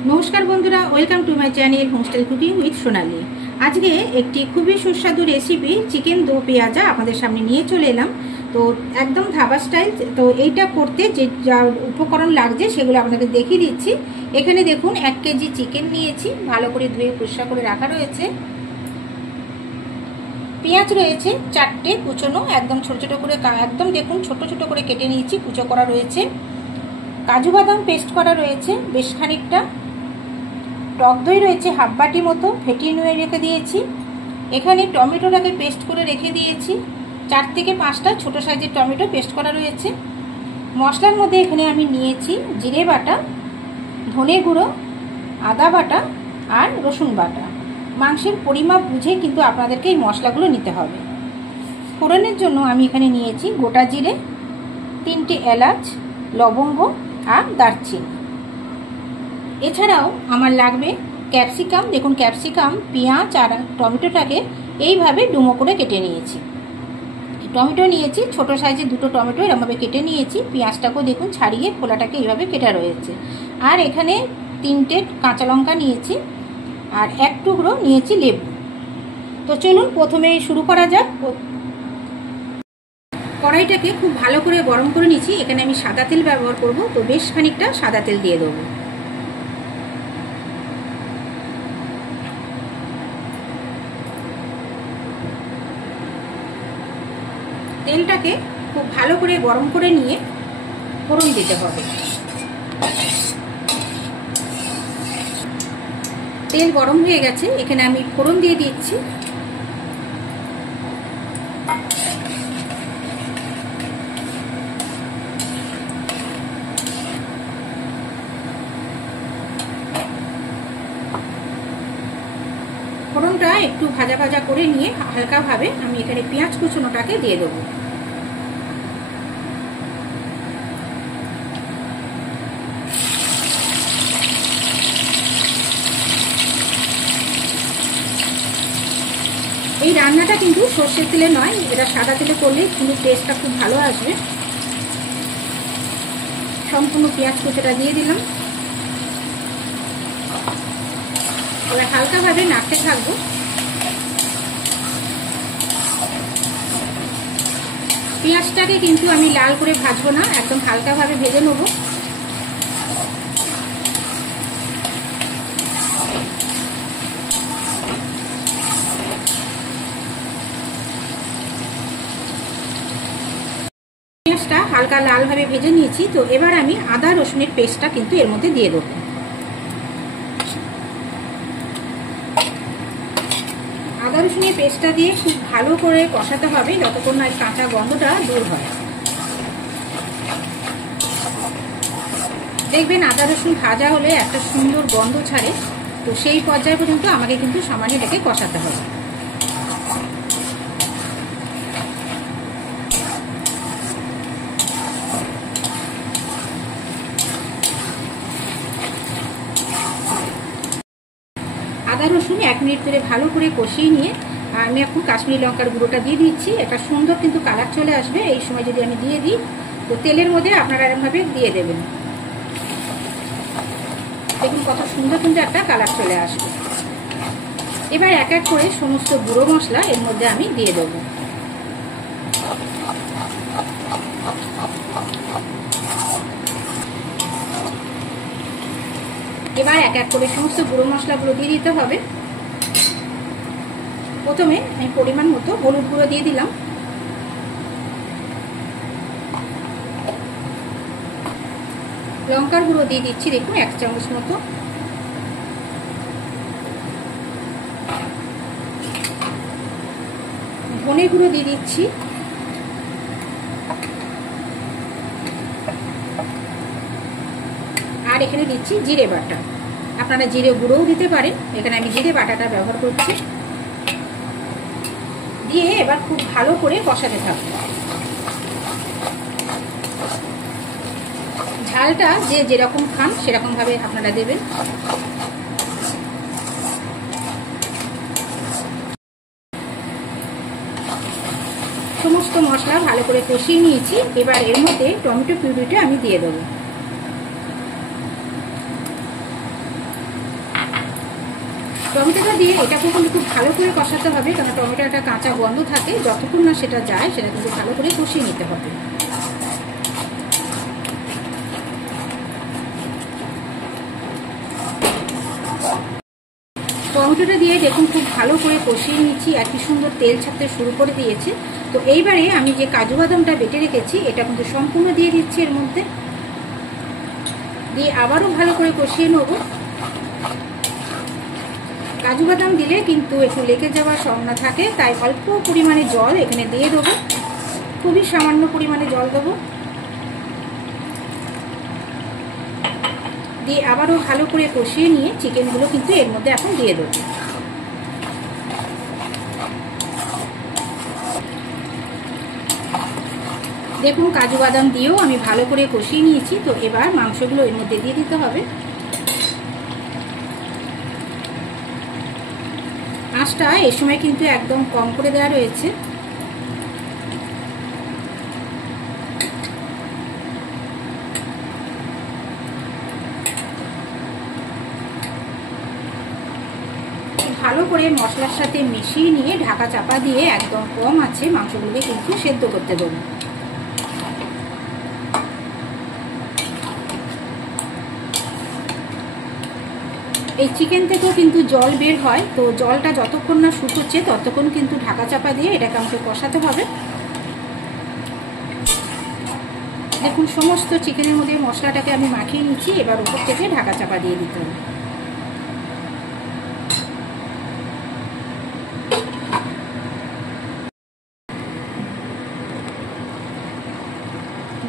नमस्कार बंधुरा welcome to my channel homestyle cooking with Sonali. आज के एक खूबी सुस्वादु रेसिपि चिकेन दो पेঁয়াজা आपनाদের सामने निये चले एलाम। तो एकदम धाबा स्टाइल। तो এইটা করতে যে যা উপকরণ লাগছে সেগুলো আপনাদের দেখিয়ে দিচ্ছি। এখানে দেখুন 1 কেজি চিকেন নিয়েছি, ভালো করে ধুয়ে পরিষ্কার করে রাখা রয়েছে। পেঁয়াজ রয়েছে 4টে কুচনো, একদম ছোট ছোট করে, একদম দেখুন ছোট ছোট করে কেটে নিয়েছি, কুচো করা রয়েছে। কাজু বাদাম পেস্ট করা রয়েছে বেশ খানিকটা। টক দই রয়েছে হাফ বাটি মতো, ফেটিয়ে নিয়ে রেখে দিয়েছি। এখানে টমেটোটাকে পেস্ট করে রেখে দিয়েছি, 4 থেকে 5টা ছোট সাইজের টমেটো পেস্ট করা রয়েছে। মশলার মধ্যে এখানে আমি নিয়েছি জিরে বাটা, ধনে গুঁড়ো, আদা বাটা আর রসুন বাটা। মাংসের পরিমাপ বুঝে কিন্তু আপনাদেরকে এই মশলাগুলো নিতে হবে। ফোড়নের জন্য আমি এখানে নিয়েছি গোটা জিরে, 3টে এলাচ, লবঙ্গ আর দারচিনি। এছাড়াও আমার লাগবে ক্যাপসিকাম। দেখুন ক্যাপসিকাম, পেঁয়াজ আর টমেটোটাকে এইভাবে ডুমো করে কেটে নিয়েছি। টমেটো নিয়েছি ছোট সাইজের 2টো টমেটো এরকমভাবে কেটে নিয়েছি। পেঁয়াজটাকেও দেখুন ছাড়িয়ে খোলাটাকে এইভাবে কেটে রয়েছে। আর এখানে 3টে কাঁচা লঙ্কা নিয়েছি আর 1 টুকরো নিয়েছি লেবু। তো চলুন প্রথমে শুরু করা যাক। কড়াইটাকে খুব ভালো করে গরম করে নিয়েছি। এখানে আমি সাদা তেল ব্যবহার করব, তো বেশ খানিকটা সাদা তেল দিয়ে দেবো। তেলটাকে খুব ভালো করে গরম করে নিয়ে ফোড়ন দিতে হবে। তেল গরম হয়ে গেছে, এখানে আমি ফোড়ন দিয়ে দিচ্ছি। ফোড়নটা একটু ভাজা ভাজা করে নিয়ে হালকা ভাবে আমি এখানে পেঁয়াজ কুচনোটাকে দিয়ে দেবো। এই রান্নাটা কিন্তু সর্ষের তেলে নয়, এটা সাদা তেলে করলে কিন্তু টেস্টটা খুব ভালো আসবে। সম্পূর্ণ পেঁয়াজ কুচোটা দিয়ে দিলাম। এবার হালকা ভাবে নাড়তে থাকবো। পেঁয়াজটাকে কিন্তু আমি লাল করে ভাজবো না, একদম হালকা ভাবে ভেজে নেবো। পেঁয়াজটা হালকা লাল ভাবে ভেজে নিয়েছি। তো এবার আমি আদা রসুনের পেস্টটা কিন্তু এর মধ্যে দিয়ে দেবো। আদা রসুনের পেস্টটা দিয়ে খুব ভালো করে কষাতে হবে যতক্ষণ না কাঁচা গন্ধটা দূর হয়। দেখবেন আদা রসুন ভাজা হলে একটা সুন্দর গন্ধ ছাড়ে। তো সেই পর্যায় পর্যন্ত আমাকে কিন্তু সামান্য এটাকে কষাতে হবে। আদা রসুন 1 মিনিট ধরে ভালো করে কষিয়ে নিয়ে আমি এখন কাশ্মীরি লঙ্কার গুঁড়োটা দিয়ে দিচ্ছি। একটা সুন্দর কিন্তু কালার চলে আসবে এই সময় যদি আমি দিয়ে দিই। তো তেলের মধ্যে আপনারা এরকমভাবে দিয়ে দেবেন। দেখুন কত সুন্দর কিন্তু একটা কালার চলে আসবে। এবার এক এক করে সমস্ত গুঁড়ো মশলা এর মধ্যে আমি দিয়ে দেবো। এবার এক এক করে সমস্ত গুঁড়ো মশলাগুলো দিয়ে দিতে হবে। প্রথমে আমি পরিমাণ মতো হলুদ গুঁড়ো দিয়ে দিলাম, লঙ্কার গুঁড়ো দিয়ে দিচ্ছি দেখুন 1 চামচ মতো, ধনে গুঁড়ো দিয়ে দিচ্ছি, আর এখানে দিচ্ছি জিরে বাটা। আপনারা জিরে গুঁড়োও দিতে পারেন, এখানে আমি জিরে বাটাটা ব্যবহার করছি। দিয়ে এবার খুব ভালো করে কষাতে থাকবো। ঝালটা যে যেরকম খান সেরকম ভাবে আপনারা দেবেন। সমস্ত মশলা ভালো করে কষিয়ে নিয়েছি। এবার এর মধ্যে টমেটো পিউরিটা আমি দিয়ে দেবো। টমেটোটা দিয়ে এটাকে কিন্তু খুব ভালো করে কষাতে হবে, কারণ টমেটো একটা কাঁচা গন্ধ থাকে, যতক্ষণ না সেটা যায় সেটা কিন্তু ভালো করে কষিয়ে নিতে হবে। টমেটোটা দিয়ে দেখুন খুব ভালো করে কষিয়ে নিচ্ছি, আর কি সুন্দর তেল ছাড়তে শুরু করে দিয়েছে। তো এইবারে আমি যে কাজু বাদামটা বেটে রেখেছি এটা কিন্তু সম্পূর্ণ দিয়ে দিচ্ছি এর মধ্যে, দিয়ে আবারও ভালো করে কষিয়ে নেব। কাজু বাদাম দিলে কিন্তু একটু লেগে যাওয়ার সম্ভাবনা থাকে, তাই অল্প পরিমাণে জল এখানে দিয়ে দেবো, খুবই সামান্য পরিমাণে জল দেবো, দিয়ে আবারও ভালো করে কষিয়ে নিয়ে চিকেনগুলো কিন্তু এর মধ্যে এখন দিয়ে দেবো। দেখুন কাজু বাদাম দিয়েও আমি ভালো করে কষিয়ে নিয়েছি। তো এবার মাংসগুলো এর মধ্যে দিয়ে দিতে হবে। আঁচটা এই সময় কিন্তু একদম কম করে দেওয়া রয়েছে। ভালো করে মশলার সাথে মিশিয়ে নিয়ে ঢাকা চাপা দিয়ে একদম কম আছে মাংসগুলোকে কিন্তু সেদ্ধ করতে দেবো। এই চিকেন থেকেও কিন্তু জল বের হয়, তো জলটা যতক্ষণ না শুকোচ্ছে ততক্ষণ কিন্তু ঢাকা চাপা দিয়ে এটাকে আমাকে কষাতে হবে। দেখুন সমস্ত চিকেনের মধ্যে মশলাটাকে আমি মাখিয়ে নিচ্ছি, এবার উপর থেকে ঢাকা চাপা দিয়ে দিতে হবে।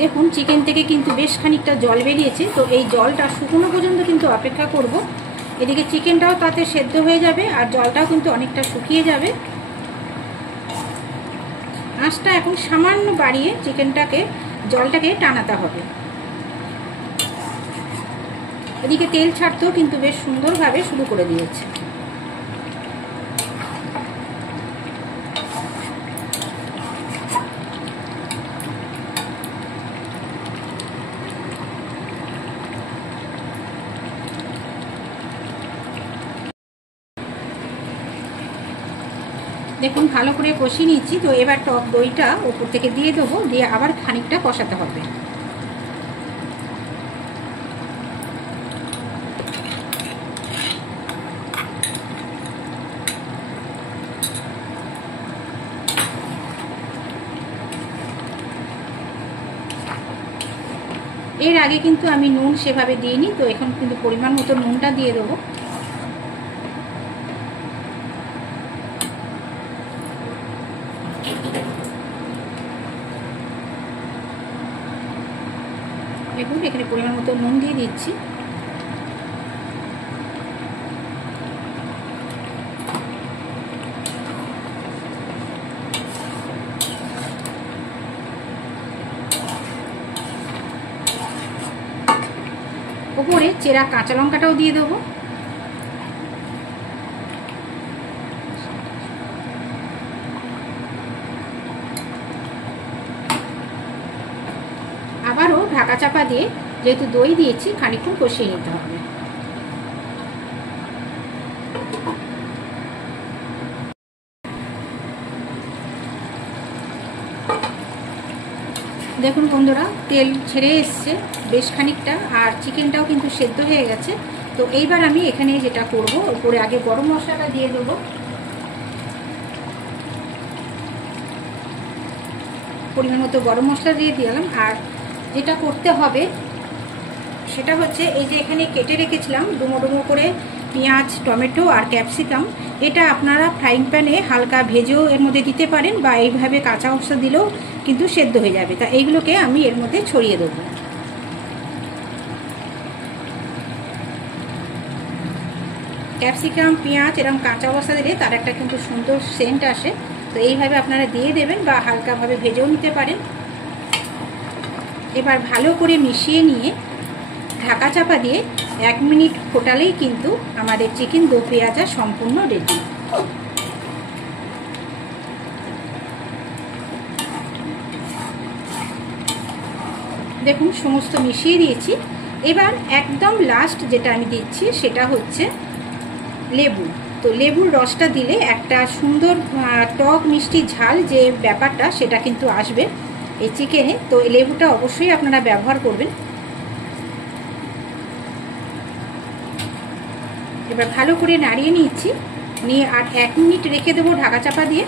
দেখুন চিকেন থেকে কিন্তু বেশ খানিকটা জল বেরিয়েছে, তো এই জলটা শুকনো পর্যন্ত কিন্তু অপেক্ষা করব। এদিকে চিকেনটাও তাতে সেদ্ধ হয়ে যাবে আর জলটাও কিন্তু অনেকটা শুকিয়ে যাবে। আঁচটা এখন সামান্য বাড়িয়ে জলটাকে টানাতে হবে। এদিকে তেল ছাড়তেও কিন্তু বেশ সুন্দরভাবে শুরু করে দিয়েছে। দেখুন ভালো করে কষিয়ে নিচ্ছি। তো এবার টক দইটা উপর থেকে দিয়ে দেবো, দিয়ে আবার খানিকটা কষাতে হবে। এর আগে কিন্তু আমি নুন সেভাবে দিইনি, তো এখন কিন্তু পরিমাণ মতো নুনটা দিয়ে দেবো। দেখুন এখানে পরিমাণ মতো নুন দিয়ে দিচ্ছি। উপরে চেরা কাঁচা লঙ্কাটাও দিয়ে দেবো। আবারও ঢাকা চাপা দিয়ে যেহেতু দই দিয়েছি খানিকক্ষণ কষিয়ে নিতে হবে। দেখুন বন্ধুরা তেল ছেড়ে এসছে বেশ খানিকটা, আর চিকেনটাও কিন্তু সেদ্ধ হয়ে গেছে। তো এইবার আমি এখানে যেটা করব, উপরে আগে গরম মশলাটা দিয়ে দেবো। পরিমাণ মতো গরম মশলা দিয়ে দিলাম। আর যেটা করতে হবে সেটা হচ্ছে এই যে এখানে কেটে রেখেছিলাম ডুমো ডুমো করে পেঁয়াজ, টমেটো আর ক্যাপসিকাম, এটা আপনারা ফ্রাইং প্যানে হালকা ভেজেও এর মধ্যে দিতে পারেন, বা এইভাবে কাঁচা অবস্থা দিলেও কিন্তু সেদ্ধ হয়ে যাবে। তা এইগুলোকে আমি এর মধ্যে ছড়িয়ে দেবো। ক্যাপসিকাম, পেঁয়াজ এরকম কাঁচা অবস্থা দিলে তার একটা কিন্তু সুন্দর সেন্ট আসে। তো এইভাবে আপনারা দিয়ে দেবেন, বা হালকাভাবে ভেজেও নিতে পারেন। এবার ভালো করে মিশিয়ে নিয়ে ঢাকা চাপা দিয়ে 1 মিনিট ফোটালেই কিন্তু আমাদের চিকেন দো পেঁয়াজা সম্পূর্ণ রেডি। দেখুন সমস্ত মিশিয়ে দিয়েছি। এবার একদম লাস্ট যেটা আমি দিচ্ছি সেটা হচ্ছে লেবু। তো লেবুর রসটা দিলে একটা সুন্দর টক মিষ্টি ঝাল যে ব্যাপারটা সেটা কিন্তু আসবে এই চিকেনে। তো এই লেবুটা অবশ্যই আপনারা ব্যবহার করবেন। এবার ভালো করে নাড়িয়ে নিচ্ছি, নিয়ে আর 1 মিনিট রেখে দেবো ঢাকা চাপা দিয়ে।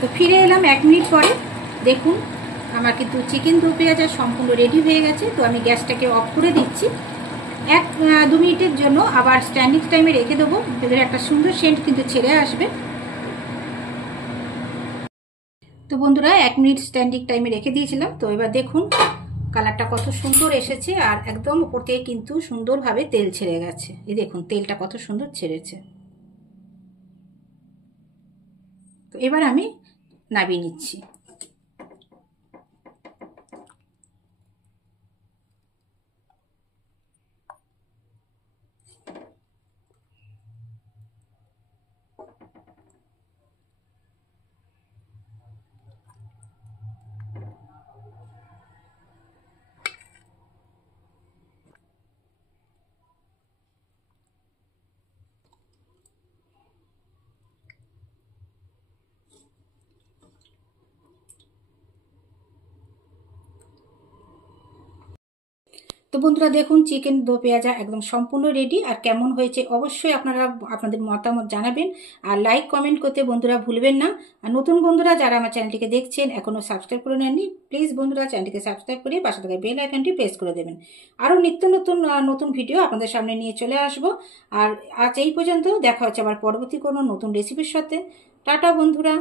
তো ফিরে এলাম 1 মিনিট পরে। দেখুন আমার কিন্তু চিকেন দো পেঁয়াজা সম্পূর্ণ রেডি হয়ে গেছে। তো আমি গ্যাসটাকে অফ করে দিচ্ছি। 1-2 মিনিটের জন্য আবার স্ট্যান্ডিং টাইমে রেখে দেবো, ভেতরে একটা সুন্দর সেন্ট কিন্তু ছেড়ে আসবে। তো বন্ধুরা 1 মিনিট স্ট্যান্ডিং টাইমে রেখে দিয়েছিলাম। তো এবার দেখুন কালারটা কত সুন্দর এসেছে, আর একদম উপর থেকে কিন্তু সুন্দরভাবে তেল ছেড়ে গেছে। এই দেখুন তেলটা কত সুন্দর ছেড়েছে। তো এবার আমি নামিয়ে নিচ্ছি। তো বন্ধুরা দেখুন চিকেন দো পেঁয়াজা একদম সম্পূর্ণ রেডি। আর কেমন হয়েছে অবশ্যই আপনারা আপনাদের মতামত জানাবেন, আর লাইক কমেন্ট করতে বন্ধুরা ভুলবেন না। আর নতুন বন্ধুরা যারা আমার চ্যানেলটিকে দেখছেন এখনও সাবস্ক্রাইব করে নেননি, প্লিজ বন্ধুরা চ্যানেলটিকে সাবস্ক্রাইব করে পাশে থাকা বেল আইকনটি প্রেস করে দেবেন। আরও নিত্য নতুন ভিডিও আপনাদের সামনে নিয়ে চলে আসব। আর আজ এই পর্যন্ত, দেখা হচ্ছে আবার পরবর্তী কোনো নতুন রেসিপির সাথে। টাটা বন্ধুরা।